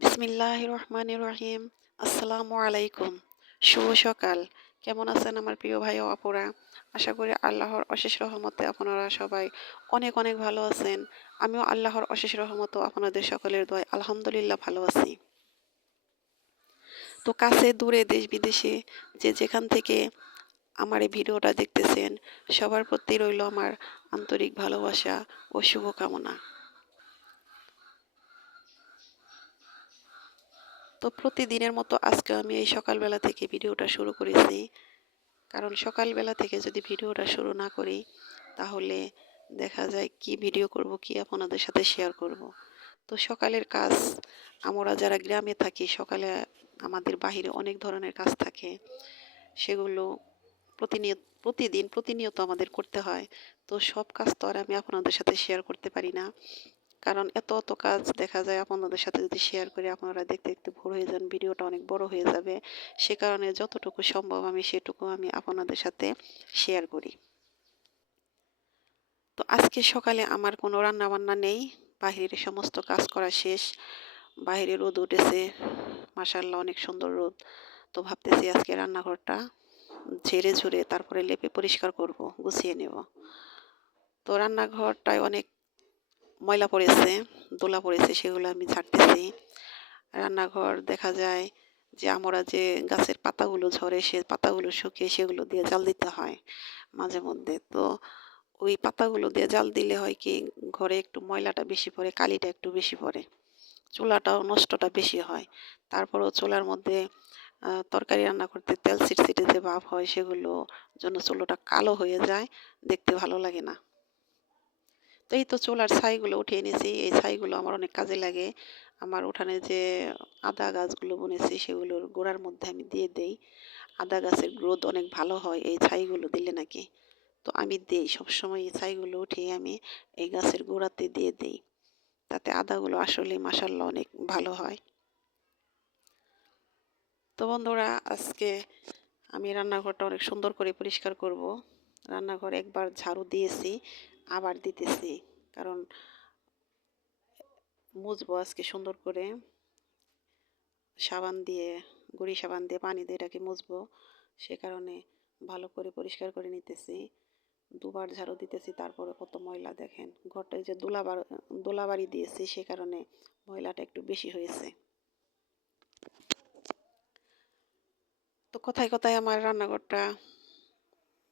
বিসমিল্লাহির রহমানির রহিম। আসসালামু আলাইকুম। শুভ সকাল। কেমন আছেন আমার প্রিয় ভাই ও আপুরা? আশা করি আল্লাহর অশেষ রহমতে আপনারা সবাই অনেক অনেক ভালো আছেন। আমিও আল্লাহর অশেষ রহমত ও আপনাদের সকলের দোয়ায় আলহামদুলিল্লাহ ভালো আছি। তো কাছে দূরে দেশ বিদেশে যে যেখান থেকে আমার এই ভিডিওটা দেখতেছেন সবার প্রতি রইল আমার আন্তরিক ভালোবাসা ও শুভকামনা। তো প্রতিদিনের মতো আজকে আমি এই সকালবেলা থেকে ভিডিওটা শুরু করেছি। কারণ সকালবেলা থেকে যদি ভিডিওটা শুরু না করি তাহলে দেখা যায় কি ভিডিও করব, কি আপনাদের সাথে শেয়ার করব। তো সকালের কাজ, আমরা যারা গ্রামে থাকি সকালে আমাদের বাহিরে অনেক ধরনের কাজ থাকে, সেগুলো প্রতিনিয়ত আমাদের করতে হয়। তো সব কাজ তো আর আমি আপনাদের সাথে শেয়ার করতে পারি না, কারণ এত কাজ দেখা যায় আপনাদের সাথে যদি শেয়ার করি আপনারা দেখতে দেখতে ভোর হয়ে যান, ভিডিওটা অনেক বড় হয়ে যাবে। সে কারণে যতটুকু সম্ভব আমি সেটুকু আমি আপনাদের সাথে শেয়ার করি। তো আজকে সকালে আমার কোনো রান্না বান্না নেই, বাহিরের সমস্ত কাজ করা শেষ। বাইরে রোদ উঠেছে, মাশাআল্লাহ অনেক সুন্দর রোদ। তো ভাবতেছি আজকে রান্নাঘরটা ঝেড়ে ঝুড়ে তারপরে লেপে পরিষ্কার করব, গুছিয়ে নেব। তো রান্নাঘরটায় অনেক ময়লা পড়েছে, দোলা পড়েছে, সেগুলো আমি ঝাড়তেছি। রান্নাঘর দেখা যায় যে আমরা যে গাছের পাতাগুলো ঝরে সে পাতাগুলো শুকিয়ে সেগুলো দিয়ে জাল দিতে হয় মাঝে মধ্যে। তো ওই পাতাগুলো দিয়ে জাল দিলে হয় কি, ঘরে একটু ময়লাটা বেশি পড়ে, কালিটা একটু বেশি পড়ে, চুলাটাও নষ্টটা বেশি হয়। তারপরেও চুলার মধ্যে তরকারি রান্না করতে তেল ছিটছিটে যে ভাব হয় সেগুলো জন্য চুলোটা কালো হয়ে যায়, দেখতে ভালো লাগে না। তো এই তো চুলার ছাইগুলো উঠিয়ে নিয়েছি, এই ছাইগুলো আমার অনেক কাজে লাগে। আমার উঠানে যে আদা গাছগুলো বুনেছি সেগুলোর গোড়ার মধ্যে আমি দিয়ে দেই। আদা গাছের গ্রোথ অনেক ভালো হয় এই ছাইগুলো দিলে নাকি। তো আমি দেই সবসময়, এই ছাইগুলো উঠিয়ে আমি এই গাছের গোড়াতে দিয়ে দেই, তাতে আদাগুলো আসলে মাসাল্লাহ অনেক ভালো হয়। তো বন্ধুরা, আজকে আমি রান্নাঘরটা অনেক সুন্দর করে পরিষ্কার করব। রান্নাঘর একবার ঝাড়ু দিয়েছি, আবার দিতেছি, কারণ মুছবো আজকে সুন্দর করে সাবান দিয়ে, গুঁড়ি সাবান দিয়ে পানি দিয়ে এটাকে মুছবো। সে কারণে ভালো করে পরিষ্কার করে নিতেছি, দুবার ঝাড়ু দিতেছি। তারপরে কত ময়লা দেখেন, ঘরটায় যে দোলাবাড়ি দিয়েছি সে কারণে ময়লাটা একটু বেশি হয়েছে। তো কথায় কথায় আমার রান্নাঘরটা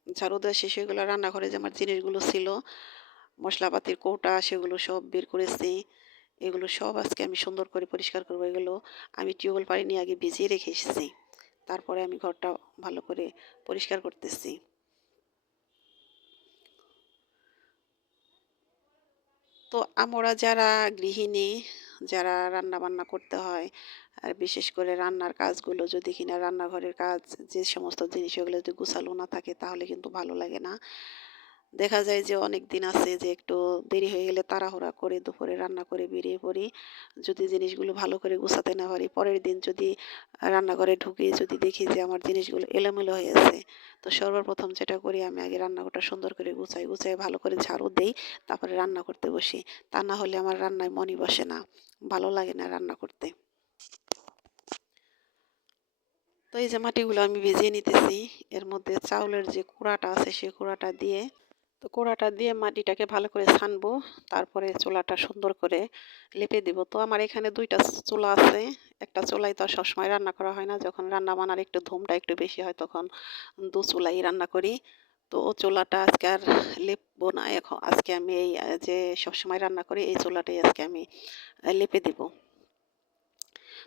ঝাড়ু দেওয়া শেষ হয়ে গেলো। রান্নাঘরে যে আমার জিনিসগুলো ছিল, মশলাপাতির কৌটা, সেগুলো সব বের করেছি। এগুলো সব আজকে আমি সুন্দর করে পরিষ্কার করবো। এগুলো আমি টিউবওয়েল পানি নিয়ে আগে ভিজিয়ে রেখে এসেছি, তারপরে আমি ঘরটা ভালো করে পরিষ্কার করতেছি। তো আমরা যারা গৃহিণী, যারা রান্না বান্না করতে হয়, আর বিশেষ করে রান্নার কাজগুলো যদি কিনা রান্নাঘরের কাজ, যে সমস্ত জিনিস ওগুলো যদি গুছালো না থাকে তাহলে কিন্তু ভালো লাগে না। দেখা যায় যে অনেক দিন আছে যে একটু দেরি হয়ে গেলে তাড়াহুড়া করে দুপুরে রান্না করে বেরিয়ে পড়ি। যদি জিনিসগুলো ভালো করে গুছাতে না পারি, পরের দিন যদি রান্নাঘরে ঢুকে যদি দেখি যে আমার জিনিসগুলো এলোমেলো হয়ে আছে, তো সর্বপ্রথম যেটা করি আমি আগে রান্নাঘরটা সুন্দর করে গুছাই ভালো করে ঝাড়ু দেই, তারপরে রান্না করতে বসি। তা না হলে আমার রান্নায় মনই বসে না, ভালো লাগে না রান্না করতে। তো এই যে মাটিগুলো আমি ভিজিয়ে নিতেছি, এর মধ্যে চাউলের যে কুড়াটা আছে সেই কুড়াটা দিয়ে, তো কোড়াটা দিয়ে মাটিটাকে ভালো করে ছানবো, তারপরে চুলাটা সুন্দর করে লেপে দিব। তো আমার এখানে দুইটা চুলা আছে, একটা চুলাই তো আর সবসময় রান্না করা হয় না, যখন রান্না বান্নার একটু ধুমটা একটু বেশি হয় তখন দু চুলাই রান্না করি। তো ও চুলাটা আজকে আর লেপবো না, এখন আজকে আমি এই যে সবসময় রান্না করি এই চুলাটাই আজকে আমি লেপে দিব।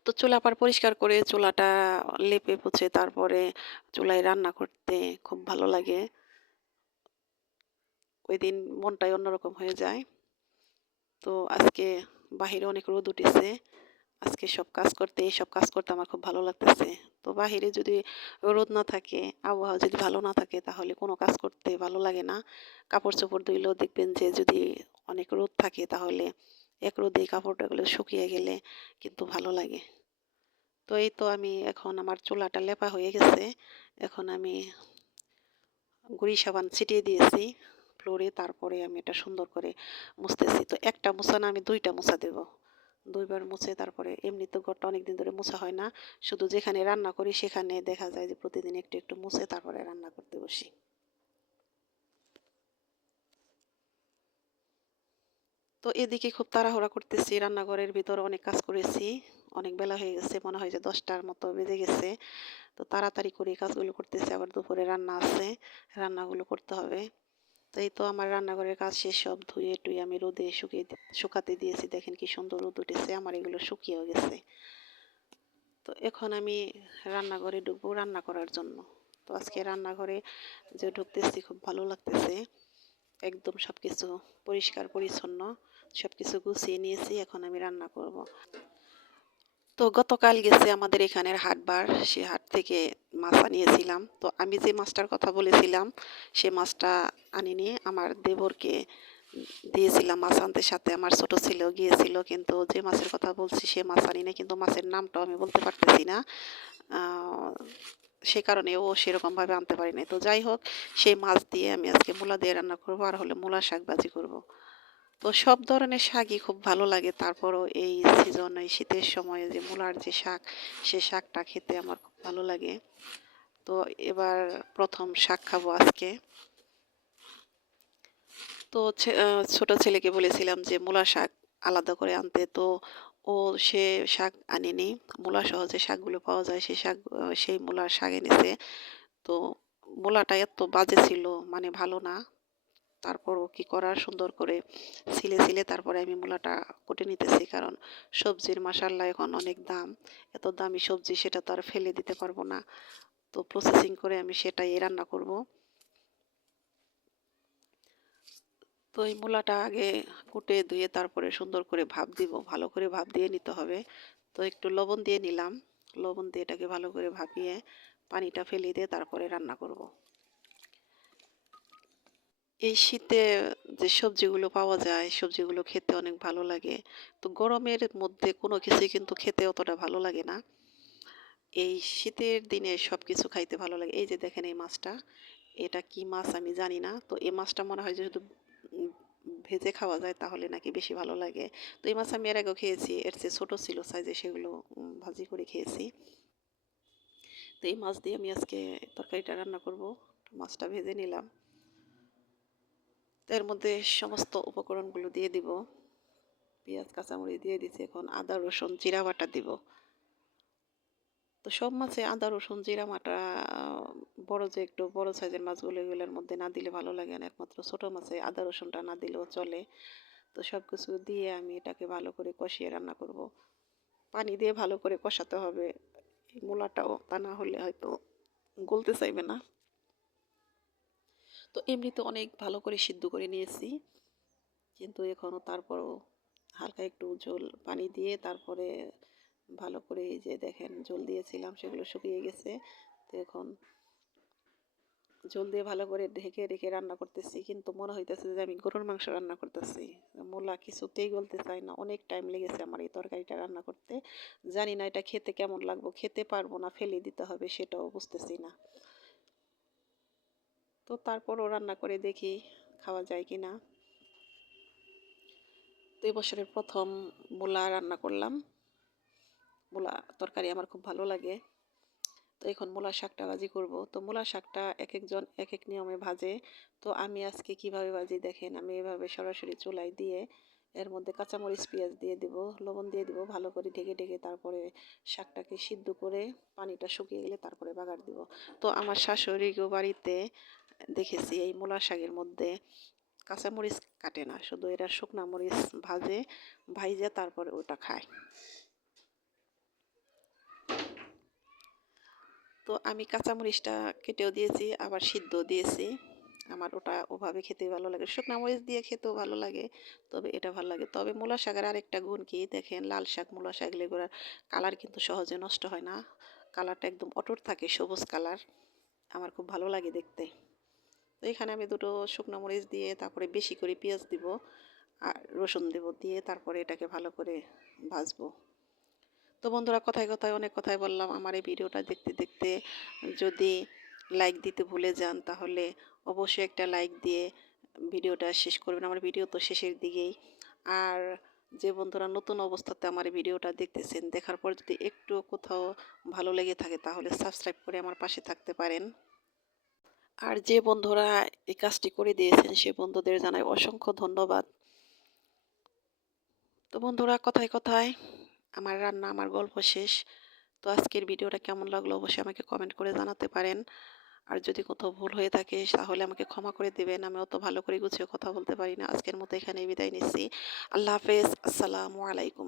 তো চুলা আবার পরিষ্কার করে চুলাটা লেপে পুছে তারপরে চুলায় রান্না করতে খুব ভালো লাগে। ওই দিন মনটাই অন্যরকম হয়ে যায়। তো আজকে বাহিরে অনেক রোদ উঠেছে, আজকে এইসব কাজ করতে আমার খুব ভালো লাগতেছে। তো বাহিরে যদি রোদ না থাকে, আবহাওয়া যদি ভালো না থাকে তাহলে কোনো কাজ করতে ভালো লাগে না। কাপড় চোপড় ধুইলেও দেখবেন যে যদি অনেক রোদ থাকে তাহলে এক রোদেই কাপড়গুলো শুকিয়ে গেলে কিন্তু ভালো লাগে। তো এই তো আমি এখন আমার চুলাটা লেপা হয়ে গেছে, এখন আমি গুঁড়ি সাবান ছিটিয়ে দিয়েছি ফ্লোরে, তারপরে আমি এটা সুন্দর করে মুছতেছি। তো একটা মোছা না, আমি দুইটা মোছা দেব, 2বার মুছে তারপরে এমনি তো ঘরটা অনেক দিন ধরে মোছা হয় না, শুধু যেখানে রান্না করি সেখানে দেখা যায় যে প্রতিদিন একটু একটু মুছে তারপরে রান্না করতে বসি। তো এদিকে খুব তাড়াহুড়া করতেছি, রান্নাঘরের ভিতরে অনেক কাজ করেছি, অনেক বেলা হয়ে গেছে, মনে হয় যে 10টার মতো বেজে গেছে। তো তাড়াতাড়ি করে কাজগুলো করতেছি, আবার দুপুরে রান্না আছে, রান্নাগুলো করতে হবে। তো এই তো আমার রান্নাঘরের কাজ শেষ, সব ধুয়ে টুয়ে আমি রোদে শুকাতে দিয়েছি, দেখেন কি সুন্দর রোদ উঠেছে, আমার এগুলো শুকিয়েও গেছে। তো এখন আমি রান্নাঘরে ঢুকবো রান্না করার জন্য। তো আজকে রান্নাঘরে যে ঢুকতেছি খুব ভালো লাগতেছে, একদম সবকিছু পরিষ্কার পরিচ্ছন্ন, সবকিছু গুছিয়ে নিয়েছি, এখন আমি রান্না করব। তো গতকাল গেছে আমাদের এখানের হাটবার, সে হাট থেকে মাছ আনিয়েছিলাম। তো আমি যে মাছটার কথা বলেছিলাম সে মাছটা আনিনি, আমার দেবরকে দিয়েছিলাম মাছ আনতে, সাথে আমার ছোট ছেলেও গিয়েছিল, কিন্তু যে মাছের কথা বলছি সে মাছ আনি না, কিন্তু মাছের নামটাও আমি বলতে পারতেছি না, সে কারণে ও সেরকমভাবে আনতে পারি নাই। তো যাই হোক, সেই মাছ দিয়ে আমি আজকে মূলা দিয়ে রান্না করবো, আর হলে মূলা শাক ভাজি করব। তো সব ধরনের শাকই খুব ভালো লাগে, তারপরও এই সিজন, এই শীতের সময়ে যে মূলার যে শাক, সে শাকটা খেতে আমার খুব ভালো লাগে। তো এবার প্রথম শাক খাবো আজকে। তো ছোট ছেলেকে বলেছিলাম যে মূলা শাক আলাদা করে আনতে, তো ও সে শাক আনেনি, মূলা সহ যে শাকগুলো পাওয়া যায় সেই শাক, সেই মূলার শাক এনেছে। তো মূলাটা এত বাজে ছিল, মানে ভালো না। তারপরও কি করার, সুন্দর করে ছিলে ছিলে তারপরে আমি মূলাটা কুটে নিতেছি, কারণ সবজির মাসাল্লা এখন অনেক দাম, এত দামি সবজি সেটা তো আর ফেলে দিতে পারবো না। তো প্রসেসিং করে আমি সেটাই রান্না করব। তো এই মূলাটা আগে কুটে ধুয়ে তারপরে সুন্দর করে ভাপ দিব, ভালো করে ভাপ দিয়ে নিতে হবে। তো একটু লবণ দিয়ে নিলাম, লবণ দিয়ে এটাকে ভালো করে ভাপিয়ে পানিটা ফেলে দিয়ে তারপরে রান্না করব। এই শীতে যে সবজিগুলো পাওয়া যায় সবজিগুলো খেতে অনেক ভালো লাগে। তো গরমের মধ্যে কোনো কিছুই কিন্তু খেতে অতটা ভালো লাগে না, এই শীতের দিনে সব কিছু খাইতে ভালো লাগে। এই যে দেখেন এই মাছটা, এটা কি মাছ আমি জানি না, তো এই মাছটা মনে হয় যে শুধু উম, ভেজে খাওয়া যায় তাহলে নাকি বেশি ভালো লাগে। তো এই মাছ আমি এর আগেও খেয়েছি, এর চেয়ে ছোট ছিল সাইজে, সেগুলো ভাজি করে খেয়েছি। তো এই মাছ দিয়ে আমি আজকে তরকারিটা রান্না করব। মাছটা ভেজে নিলাম, এর মধ্যে সমস্ত উপকরণগুলো দিয়ে দিব, পেঁয়াজ কাঁচামরিচ দিয়ে দিচ্ছি, এখন আদা রসুন জিরা বাটা দিব। তো সব মাছে আদা রসুন জিরা বাটা, বড় যে একটু বড় সাইজের মাছগুলো এগুলোর মধ্যে না দিলে ভালো লাগে না, একমাত্র ছোট মাছে আদা রসুনটা না দিলেও চলে। তো সব কিছু দিয়ে আমি এটাকে ভালো করে কষিয়ে রান্না করব, পানি দিয়ে ভালো করে কষাতে হবে এই মূলাটাও, তা না হলে হয়তো গলতে চাইবে না। তো এমনিতে অনেক ভালো করে সিদ্ধ করে নিয়েছি, কিন্তু এখনও তারপরও হালকা একটু ঝোল পানি দিয়ে তারপরে ভালো করে, এই যে দেখেন ঝোল দিয়েছিলাম সেগুলো শুকিয়ে গেছে। তো এখন ঝোল দিয়ে ভালো করে ঢেকে রেখে রান্না করতেছি, কিন্তু মনে হইতেছে যে আমি গরুর মাংস রান্না করতেছি। মূলা কিছুতেই গলতে চায় না, অনেক টাইম লেগেছে আমার এই তরকারিটা রান্না করতে। জানি না এটা খেতে কেমন লাগবে, খেতে পারবো না ফেলে দিতে হবে সেটাও বুঝতেছি না। তো তারপরও রান্না করে দেখি খাওয়া যায় কি না। তো এই বছরের প্রথম মূলা রান্না করলাম, মূলা তরকারি আমার খুব ভালো লাগে। তো এখন মূলা শাকটা ভাজি করব। তো মূলা শাকটা এক একজন এক এক নিয়মে ভাজে, তো আমি আজকে কিভাবে ভাজি দেখেন, আমি এভাবে সরাসরি চুলায় দিয়ে এর মধ্যে কাঁচামরিচ পেঁয়াজ দিয়ে দিব, লবণ দিয়ে দিব, ভালো করে ঢেকে ঢেকে তারপরে শাকটাকে সিদ্ধ করে পানিটা শুকিয়ে গেলে তারপরে বাগার দিব। তো আমার শাশুড়িও বাড়িতে দেখেছি এই মূলা শাকের মধ্যে কাঁচামরিচ কাটে না, শুধু এরা শুকনা মরিচ ভাজে, ভাইজে তারপরে ওটা খায়। তো আমি কাঁচামরিচটা কেটেও দিয়েছি, আবার সিদ্ধ দিয়েছি, আমার ওটা ওভাবে খেতে ভালো লাগে, শুকনা মরিচ দিয়ে খেতেও ভালো লাগে, তবে এটা ভালো লাগে। তবে মূলা শাকের আরেকটা গুণ কি দেখেন, লাল শাক মূলা শাক এগুলোর কালার কিন্তু সহজে নষ্ট হয় না, কালারটা একদম অটুট থাকে, সবুজ কালার, আমার খুব ভালো লাগে দেখতে। তো এখানে আমি দুটো শুকনো মরিচ দিয়ে তারপরে বেশি করে পেঁয়াজ দিব আর রসুন দেব, দিয়ে তারপরে এটাকে ভালো করে ভাজবো। তো বন্ধুরা, কথায় কথায় অনেক কথাই বললাম, আমার এই ভিডিওটা দেখতে দেখতে যদি লাইক দিতে ভুলে যান তাহলে অবশ্যই একটা লাইক দিয়ে ভিডিওটা শেষ করবেন, আমার ভিডিও তো শেষের দিকেই। আর যে বন্ধুরা নতুন অবস্থাতে আমার এই ভিডিওটা দেখতেছেন, দেখার পর যদি একটু কোথাও ভালো লেগে থাকে তাহলে সাবস্ক্রাইব করে আমার পাশে থাকতে পারেন। আর যে বন্ধুরা এই কাজটি করে দিয়েছেন সে বন্ধুদের জানাই অসংখ্য ধন্যবাদ। তো বন্ধুরা কথায় কথায় আমার রান্না আমার গল্প শেষ। তো আজকের ভিডিওটা কেমন লাগলো অবশ্যই আমাকে কমেন্ট করে জানাতে পারেন। আর যদি কোথাও ভুল হয়ে থাকে তাহলে আমাকে ক্ষমা করে দিবেন। আমি অত ভালো করে গুছিয়ে কথা বলতে পারি না। আজকের মতো এখানেই বিদায় নিচ্ছি। আল্লাহ হাফেজ। আসসালামু আলাইকুম।